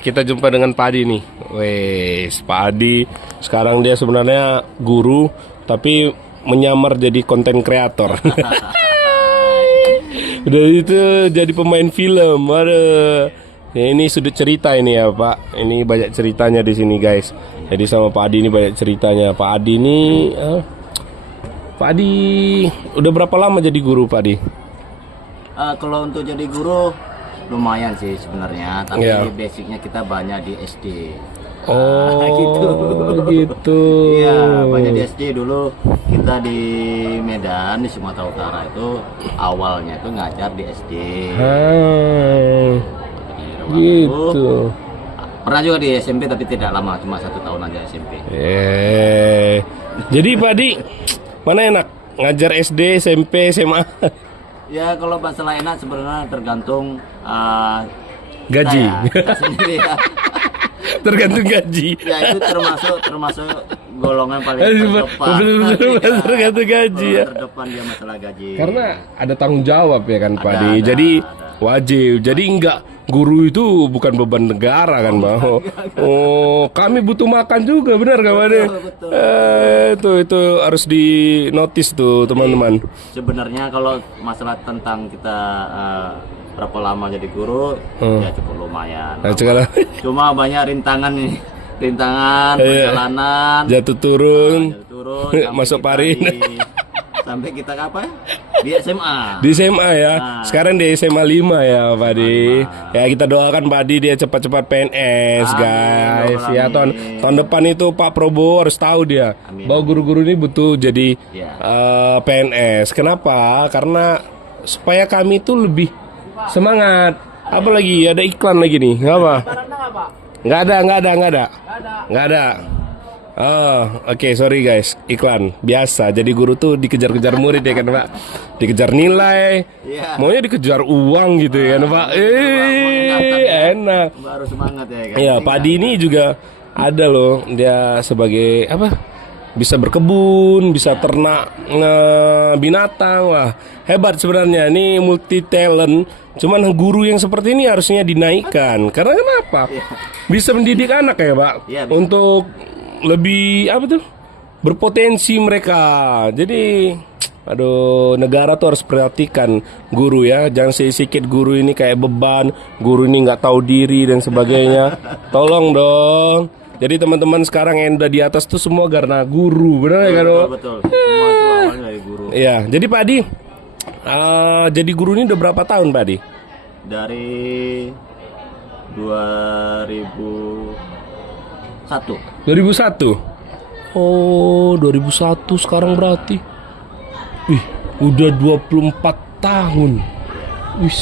Kita jumpa dengan Pak Adi nih. Wes, Pak Adi sekarang dia sebenarnya guru tapi menyamar jadi konten kreator. Udah itu jadi pemain film. Aduh. Ya, ini sudut cerita ini ya, Pak. Ini banyak ceritanya di sini, guys. Jadi sama Pak Adi ini banyak ceritanya. Pak Adi ini Pak Adi udah berapa lama jadi guru, Pak Adi? Kalau untuk jadi guru lumayan sih sebenarnya, tapi Iya. basicnya kita banyak di SD. Oh, gitu. Iya, banyak di SD dulu. Kita di Medan, di Sumatera Utara itu awalnya itu ngajar di SD. Gitu. Pernah juga di SMP tapi tidak lama, cuma 1 tahun aja SMP. Jadi Pak Adi, mana enak? Ngajar SD, SMP, SMA? Ya kalau masalah enak sebenarnya tergantung Gaji. kita sendiri ya. Tergantung gaji. Ya itu termasuk golongan paling terdepan. Bener-bener tergantung gaji ya. Terdepan dia masalah gaji. Karena ada tanggung jawab ya kan Pak Ada, Adi. ada, Jadi ada. wajib. Jadi enggak, guru itu bukan beban negara kan Bang. Oh, kami butuh makan juga, benar gak Pak Adi? Betul. Itu harus di notice tuh teman-teman. Sebenarnya kalau masalah tentang kita berapa lama jadi guru, ya cukup lumayan. Nah, sekarang Cuma banyak rintangan nih, rintangan perjalanan, jatuh turun, turun, masuk parin. Sampai kita apa? Di SMA. Di SMA ya. Nah. Sekarang di SMA 5 ya Pak Adi. Ya kita doakan Pak Adi dia cepat-cepat PNS, Amin, guys. Ya amin. tahun depan itu Pak Prabowo harus tahu dia Amin. bahwa guru-guru ini butuh jadi Ya. PNS. Kenapa? Karena supaya kami itu lebih semangat. Apalagi ada iklan lagi nih. Apa? Nggak ada. Oh, oke, sorry guys, iklan biasa. Jadi guru tuh dikejar-kejar murid ya kan Pak, dikejar nilai, Iya. maunya dikejar uang gitu ya kan Pak. Enak. Baru semangat ya kan. Iya, Pak Adi ini juga ada loh, dia sebagai apa? Bisa berkebun, bisa ternak binatang. Wah, hebat sebenarnya. Ini multi talent. Cuman guru yang seperti ini harusnya dinaikkan. Karena kenapa? Bisa mendidik anak ya, Pak. Iya, bisa. Untuk lebih apa tuh? Berpotensi mereka. Jadi aduh, negara tuh harus perhatikan guru ya. Jangan sedikit guru ini kayak beban, guru ini nggak tahu diri dan sebagainya. Tolong dong. Jadi teman-teman sekarang yang udah di atas tuh semua karena guru, benar ya kan? Betul. Semua itu awalnya dari guru. Iya. Jadi Pak Adi, jadi guru ini udah berapa tahun Pak Adi? Dari 2001. 2001. Oh, 2001 sekarang berarti. Wih, udah 24 tahun. Wih.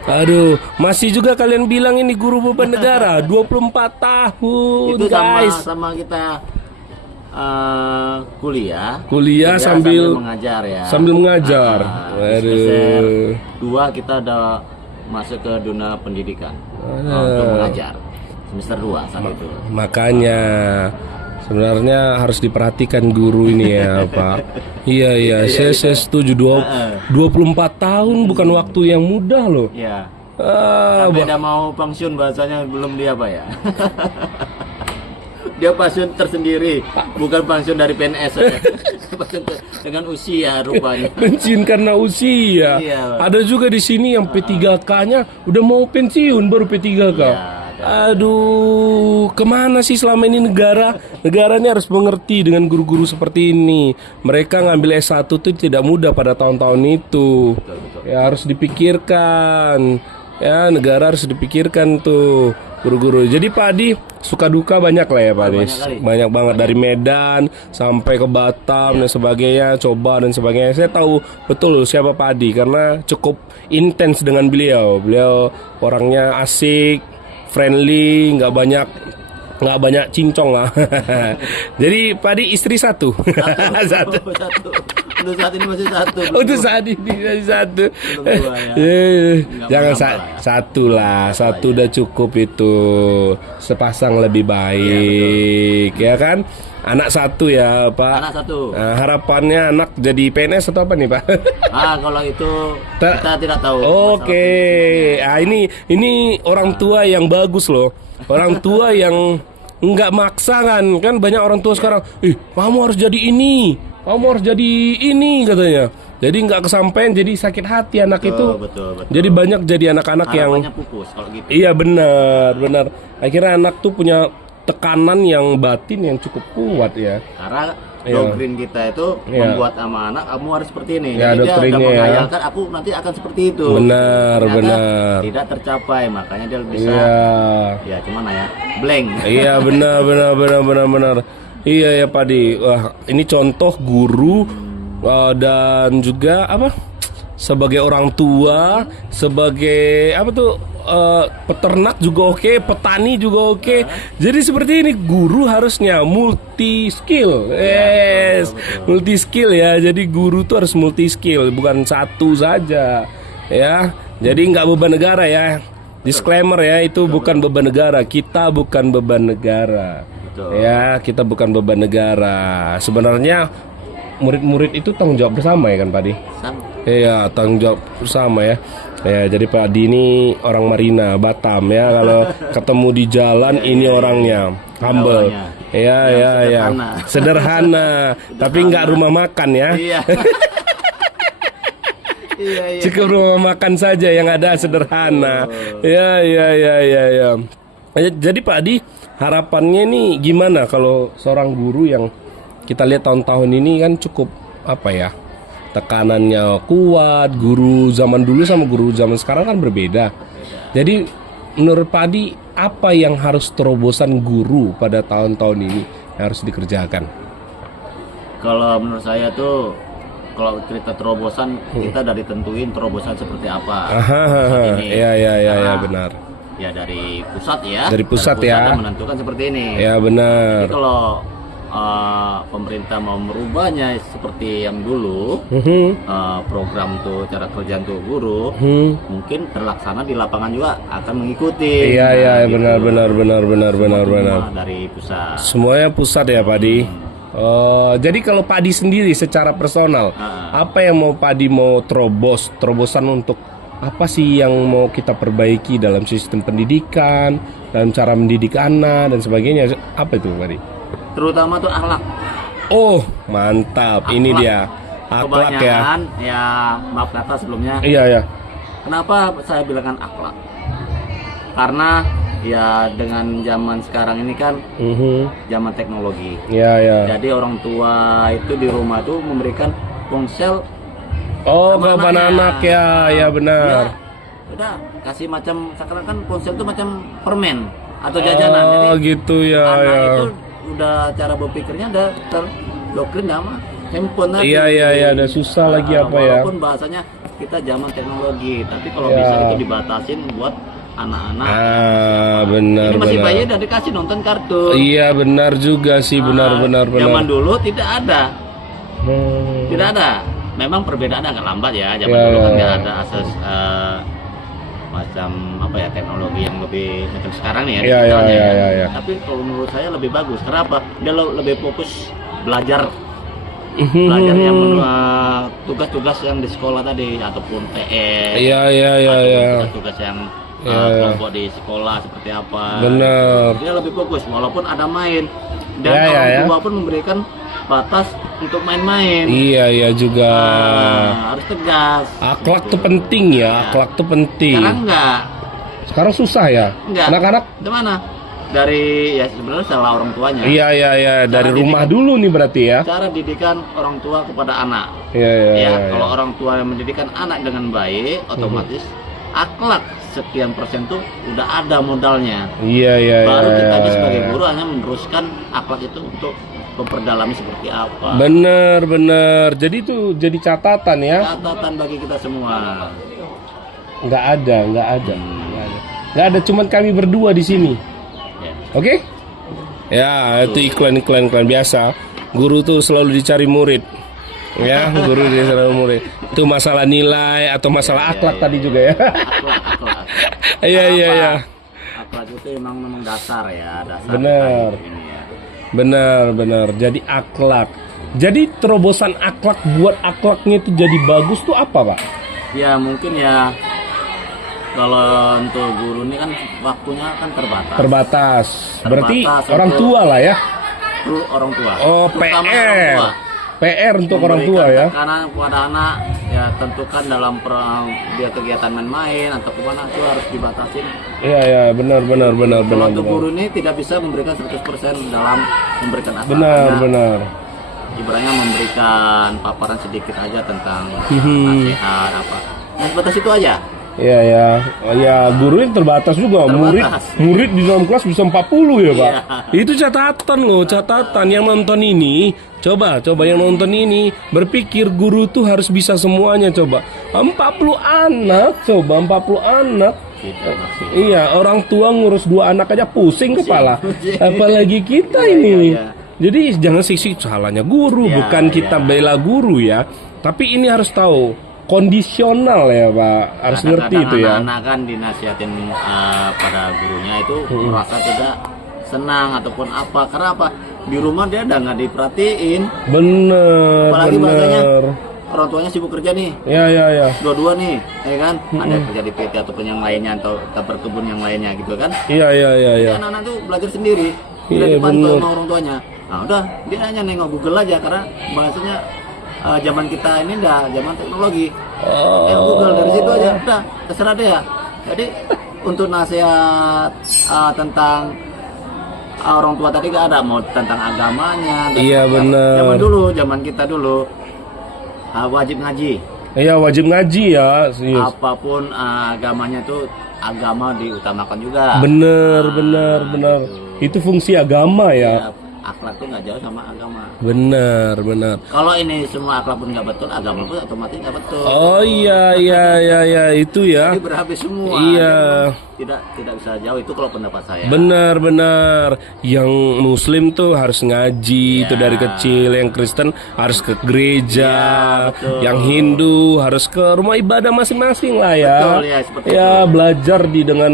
Aduh, masih juga kalian bilang ini guru beban negara. 24 tahun, Itu guys. sama kita kuliah Sambil mengajar ya. sambil mengajar. Di Aduh. semester 2 kita udah masuk ke dunia pendidikan untuk mengajar. Semester 2 saat itu. Makanya sebenarnya harus diperhatikan guru ini ya Pak. Iya, saya setuju. 24 tahun bukan waktu yang mudah loh. Ya. Ah, Sampai udah mau pensiun bahasanya belum dia apa ya? Dia pensiun tersendiri, bukan pensiun dari PNS. Pensiun dengan usia rupanya. pensiun karena usia. Iya. Ada juga di sini yang P3K-nya udah mau pensiun baru P3K. Iya, Aduh, kemana sih selama ini negara? Negara ini harus mengerti dengan guru-guru seperti ini. Mereka ngambil S1 tuh tidak mudah pada tahun-tahun itu. Betul. Ya harus dipikirkan. Ya negara harus dipikirkan tuh guru-guru. Jadi Pak Adi suka duka banyak lah ya Pak Adi. Banyak kali. Banyak banget dari Medan sampai ke Batam dan sebagainya, coba dan sebagainya. Saya tahu betul siapa Pak Adi karena cukup intens dengan beliau. Beliau orangnya asik, friendly, nggak banyak cincong lah. Jadi Pak Adi istri satu. Satu. Untuk saat ini masih satu. Untuk saat ini masih satu. Belum dua ya. Jangan menambah lah ya. satu lah, satu udah cukup itu. Sepasang lebih baik, ya kan? Anak satu ya Pak. Anak satu. Nah, harapannya anak jadi PNS atau apa nih Pak? Kalau itu kita tidak tahu. Oke, ini orang tua yang bagus loh. Orang tua yang nggak maksa kan banyak orang tua sekarang. Kamu harus jadi ini, kamu harus jadi ini katanya. Jadi nggak kesampaian, jadi sakit hati anak itu. Betul. Jadi banyak jadi anak-anak yang. Harapannya pupus kalau gitu. Iya benar. Akhirnya anak tuh punya tekanan yang batin yang cukup kuat ya. Karena Iya. doktrin kita itu Iya. membuat sama anak kamu harus seperti ini. Ya, Jadi dia udah doktrinnya ya. menghayalkan aku nanti akan seperti itu. Benar, Ternyata benar. tidak tercapai, makanya dia bisa Iya. ya cuman ya blank. Iya benar. Iya ya Padi. Wah, ini contoh guru dan juga apa? Sebagai orang tua, sebagai apa tuh peternak juga oke, petani juga oke. Jadi seperti ini guru harusnya multi skill. Yes, betul. multi skill ya. Jadi guru tuh harus multi skill, bukan satu saja. Ya. Jadi nggak beban negara ya. Disclaimer ya, itu bukan beban negara. Kita bukan beban negara. Betul. Ya, kita bukan beban negara. Sebenarnya murid-murid itu tanggung jawab bersama ya kan Pak Di? Sama. Iya, tanggung jawab bersama ya. Ya, jadi Pak Di ini orang Marina, Batam ya. Kalau ketemu di jalan ini orangnya humble. Awalnya. Iya. sederhana. Sederhana, tapi nggak rumah makan ya. Iya. Iya. Cukup rumah makan saja yang ada sederhana. Ya. Jadi Pak Adi, harapannya nih gimana kalau seorang guru yang kita lihat tahun-tahun ini kan cukup apa ya? Tekanannya kuat, guru zaman dulu sama guru zaman sekarang kan berbeda. Jadi menurut Pak Adi, apa yang harus terobosan guru pada tahun-tahun ini yang harus dikerjakan? Kalau menurut saya tuh kalau cerita terobosan kita udah ditentuin terobosan seperti apa. Saat ini. Iya Karena benar. Ya dari pusat ya. Dari pusat ya. yang menentukan seperti ini. Ya benar. Jadi kalau pemerintah mau merubahnya seperti yang dulu, program tuh cara kerja untuk guru, mungkin terlaksana di lapangan juga akan mengikuti. Iya gitu. benar. Semua dari pusat. Semuanya pusat ya Pak Di. Jadi kalau Pak Di sendiri secara personal, apa yang mau Pak Di mau terobosan untuk apa sih yang mau kita perbaiki dalam sistem pendidikan, dalam cara mendidik anak dan sebagainya? Apa itu Pak Di? Terutama tuh akhlak. Oh mantap, ini Akhlak. dia akhlak ya. Kebanyakan ya maaf kata sebelumnya. Iya. Kenapa saya bilangkan akhlak? Karena ya dengan zaman sekarang ini kan zaman teknologi. Iya. Jadi orang tua itu di rumah tuh memberikan ponsel. Oh sama kapan anaknya. anak ya benar. Ya, udah kasih macam sekarang kan ponsel tuh macam permen atau jajanan. Oh Jadi gitu ya. anak itu udah cara berpikirnya udah terdoktrin sama handphone tadi. Iya, udah susah lagi apa ya? Walaupun bahasanya kita zaman teknologi, tapi kalau Ya. bisa itu dibatasin buat anak-anak. Benar. Ini masih bayi udah dikasih nonton kartun. Iya benar juga sih, benar. Zaman dulu tidak ada. Hmm. Tidak ada. Memang perbedaan agak lambat ya. Zaman Ya, dulu kan ya. nggak ada akses macam apa ya teknologi yang lebih macam sekarang nih ya. Iya, digitalnya iya, ya. iya, iya. Tapi kalau menurut saya lebih bagus. Kenapa? Dia lebih fokus belajar. Belajar yang tugas-tugas yang di sekolah tadi ataupun TS. Iya. Tugas-tugas yang Iya. kelompok di sekolah seperti apa. Benar. Dia lebih fokus walaupun ada main. Dan Ya, orang ya. tua pun memberikan batas untuk main-main. Iya juga. Harus tegas. Akhlak Gitu. tuh penting ya, akhlak tuh penting. Sekarang enggak. Sekarang susah ya. Enggak. Anak-anak. Gimana? Dari ya sebenarnya salah orang tuanya. Iya. Dari Cara rumah didikan. dulu nih berarti ya. Cara didikan orang tua kepada anak. Iya. Kalau orang tua yang mendidikan anak dengan baik, otomatis akhlak sekian persen tuh udah ada modalnya. Iya. Baru kita aja sebagai guru hanya meneruskan akhlak itu untuk memperdalami seperti apa. Bener. Jadi itu jadi catatan ya. Catatan bagi kita semua. Nggak ada. Nggak ada. Cuman kami berdua di sini. Ya. Oke? Ya, itu iklan biasa. Guru tuh selalu dicari murid. Ya, guru di sana murid. Itu masalah nilai atau masalah akhlak tadi juga ya. Akhlak. Iya, iya, Apa? iya. Akhlak itu memang dasar ya, dasar. Benar. kita ini ya. Benar. Jadi akhlak. Jadi terobosan akhlak buat akhlaknya itu jadi bagus tuh apa, Pak? Ya mungkin ya, kalau untuk guru ini kan waktunya kan terbatas. Terbatas. Berarti Terbatas orang untuk- tua lah ya. Perlu orang tua. Oh, Terutama orang PR. tua. PR untuk orang tua Memberikan ya. tekanan kepada anak ya, tentukan dalam dia kegiatan main-main atau kemana itu harus dibatasin. Iya, benar. Kalau untuk guru ini tidak bisa memberikan 100% dalam memberikan akhlak. Benar. Ibaratnya memberikan paparan sedikit aja tentang Mhm. nasihat apa. Nah, sebatas itu aja. Iya. Ya, guru ini terbatas juga. Terbatas. Murid di dalam kelas bisa 40 ya, Pak. Iya. Itu catatan yang nonton ini. Coba yang nonton ini berpikir guru tuh harus bisa semuanya coba. 40 anak, 40 anak. Gitu maksudnya. Iya, orang tua ngurus 2 anak aja pusing kepala. Pusing. Apalagi kita ini. Iya. Jadi jangan sisi salahnya guru, Iya, bukan kita iya. bela guru ya. Tapi ini harus tahu kondisional ya, Pak. Harus ngerti itu ya. Anak-anak kan dinasihatin pada gurunya itu merasa tidak senang ataupun apa. Karena apa? Di rumah dia udah nggak diperhatiin. Bener. Apalagi bahasanya orang tuanya sibuk kerja nih. Ya. Dua-dua nih, ya kan? Ada yang kerja di PT ataupun yang lainnya atau berkebun yang lainnya gitu kan? Iya. Anak-anak tuh belajar sendiri, tidak Iya, dibantu bener. sama orang tuanya. Nah udah, dia hanya nengok Google aja karena bahasanya zaman kita ini udah zaman teknologi. Google dari situ aja, udah terserah dia. Jadi untuk nasihat tentang orang tua tadi gak ada, mau tentang agamanya. Iya, bener. Zaman kita dulu wajib ngaji. Iya, wajib ngaji ya. Serius. Apapun agamanya tuh agama diutamakan juga. Bener. Gitu. Itu fungsi agama ya. Ya, akhlak tuh nggak jauh sama agama. Bener. Kalau ini semua akhlak pun nggak betul, agama pun otomatis nggak betul. Oh iya itu ya. Jadi berhabis semua. Iya. Tidak bisa jauh, itu kalau pendapat saya. Benar. Yang Muslim tuh harus ngaji itu dari kecil, yang Kristen harus ke gereja, Iya, betul. yang Hindu harus ke rumah ibadah masing-masing lah ya. Betul, ya, seperti ya itu. belajar dengan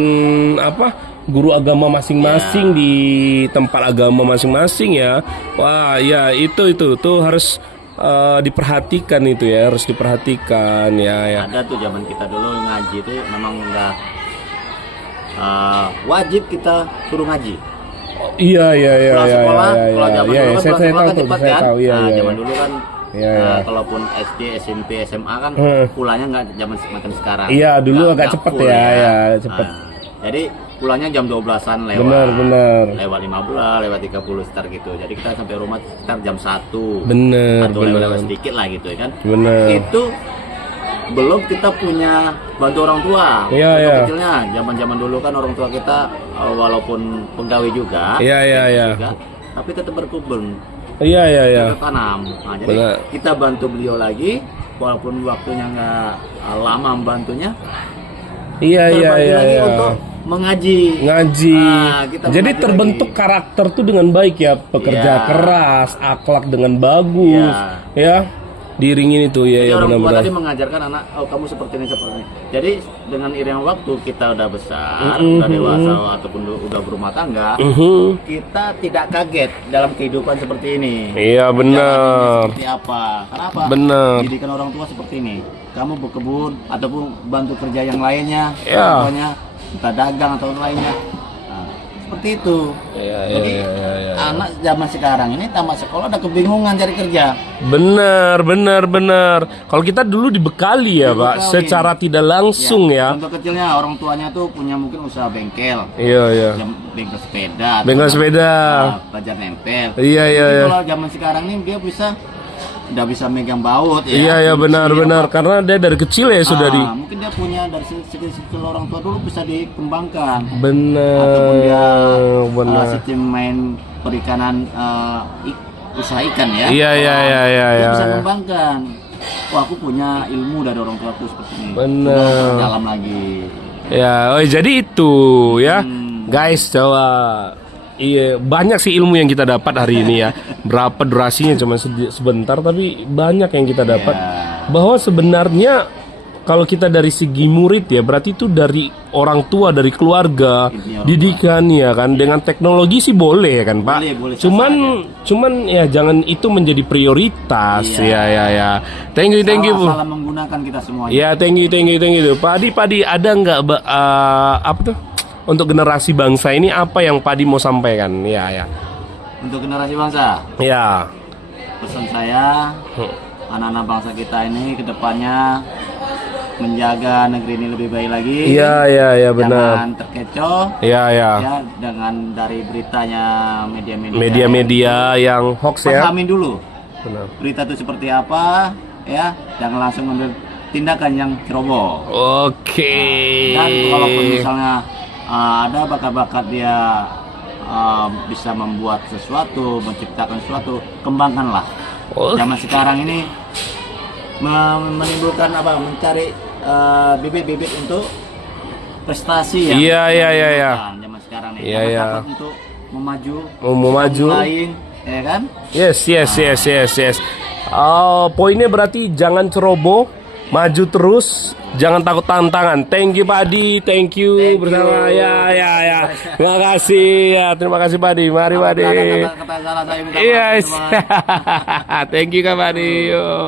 guru agama masing-masing di tempat agama masing-masing ya. Wah, ya itu tuh harus diperhatikan itu ya, harus diperhatikan ya. Ada tuh zaman kita dulu ngaji tuh memang udah wajib kita suruh ngaji. Iya. Pulang sekolah, kalau zaman dulu kan saya pulang sekolah kan tahu, cepat saya kan. tahu, iya. Zaman dulu kan Iya. kalaupun SD, SMP, SMA kan pulangnya nggak zaman semacam sekarang. Iya, dulu agak Nggak cepet full ya, cepet. Jadi pulangnya jam 12-an lewat. Benar. Lewat 15, lewat 30 sekitar gitu. Jadi kita sampai rumah sekitar jam 1. Bener. Atau lewat sedikit lah gitu ya kan. Bener. Itu belum kita punya bantu orang tua. Iya, Waktu iya. kecilnya zaman dulu kan orang tua kita walaupun pegawai juga, Iya. juga, tapi tetap berkebun, Iya. tetap tanam. Nah, jadi Benar. kita bantu beliau lagi, walaupun waktunya nggak lama membantunya. Iya. Terbagi lagi untuk mengaji. Ngaji. Kita Jadi mengaji terbentuk lagi. karakter tuh dengan baik ya, pekerja Iya. keras, akhlak dengan bagus, ya. Diringin itu Jadi ya orang tua benar-benar. tadi mengajarkan anak, oh kamu seperti ini. Jadi dengan iring waktu kita udah besar, udah dewasa ataupun udah berumah tangga, kita tidak kaget dalam kehidupan seperti ini. Iya, benar. Seperti apa? Kenapa? Benar. Didikan orang tua seperti ini. Kamu berkebun ataupun bantu kerja yang lainnya, Ya. contohnya entah dagang atau lainnya. Nah, seperti itu. Iya. Jadi anak zaman sekarang ini tamat sekolah udah kebingungan cari kerja. Benar. Kalau kita dulu dibekali ya, Pak, Dibekali. secara tidak langsung ya. Contoh kecilnya orang tuanya tuh punya mungkin usaha bengkel, Iya. bengkel sepeda, atau Bengkel sepeda. belajar nempel. Iya. Jadi kalau zaman sekarang nih dia udah bisa megang baut ya. Iya, Fungsi benar. apa. Karena dia dari kecil ya sudah di. Mungkin dia punya dari segi orang tua dulu bisa dikembangkan. Benar. Ataupun dia sistem main perikanan usaha ikan ya. Iya. Dia bisa mengembangkan. Wah, aku punya ilmu dari orang tua aku seperti ini. Benar. Coba dalam lagi. Ya, jadi itu ya. Hmm. Guys, coba Iya, banyak sih ilmu yang kita dapat hari ini ya. Berapa durasinya cuma sebentar, tapi banyak yang kita dapat. Ya. Bahwa sebenarnya kalau kita dari segi murid ya, berarti itu dari orang tua, dari keluarga, Intinya orang didikan ya kan. Dengan teknologi sih boleh kan Pak. Boleh, Cuman ya jangan itu menjadi prioritas. Iya. Ya. Thank you Bu. Salah menggunakan kita semuanya. Ya, thank you. Padi, ada nggak apa tuh? Untuk generasi bangsa ini apa yang Padi mau sampaikan? Ya. Untuk generasi bangsa, Ya. pesan saya, anak-anak bangsa kita ini kedepannya menjaga negeri ini lebih baik lagi. Iya, benar. Jangan terkecoh. Ya. Ya, dengan dari beritanya media-media. Media-media yang hoax ya. Pahami dulu Benar. berita itu seperti apa, ya. Jangan langsung mengambil tindakan yang ceroboh. Oke. Dan kalaupun misalnya ada bakat-bakat dia bisa membuat sesuatu, menciptakan sesuatu, kembangkanlah. Oh. Zaman sekarang ini menimbulkan mencari bibit-bibit untuk prestasi yang Iya. zaman sekarang ini. Iya. Dapat untuk memaju, Mau maju. lain, ya kan? Yes. Poinnya berarti jangan ceroboh, maju terus, jangan takut tantangan. Thank you Padi, thank you bersama. Ya. Terima kasih Padi. Mari Padi. Kata salah saya minta maaf, Yes. teman-teman. Thank you Kak Padi. Yo.